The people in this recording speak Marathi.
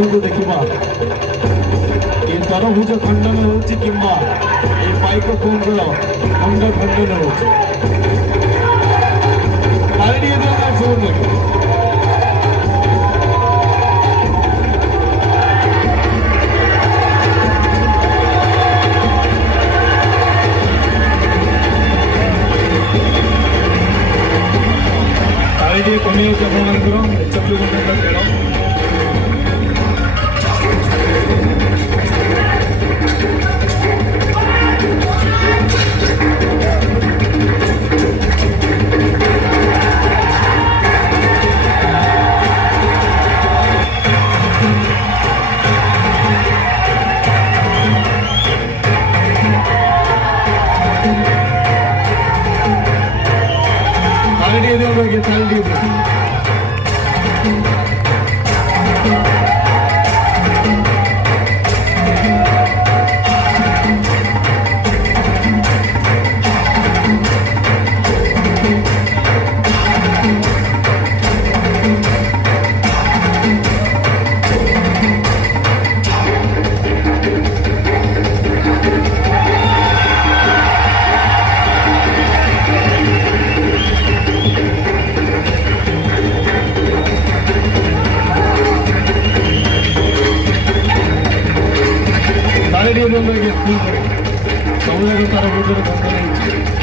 ଆସନ୍ତୁ ଦେଖିବା ଏ ତରଭୁଜ ଖଣ୍ଡନ ହେଉଛି କିମ୍ବା ଏ ପାଇକ କୁଣ୍ଡର ଖଣ୍ଡ ଖଣ୍ଡନ ହେଉଛି। ତାଳି ଟିକେ ଦିଅ ଶୁଣୁ। ताली टे कमी होकर 24 घंटा खेल ताली ताली समूह तार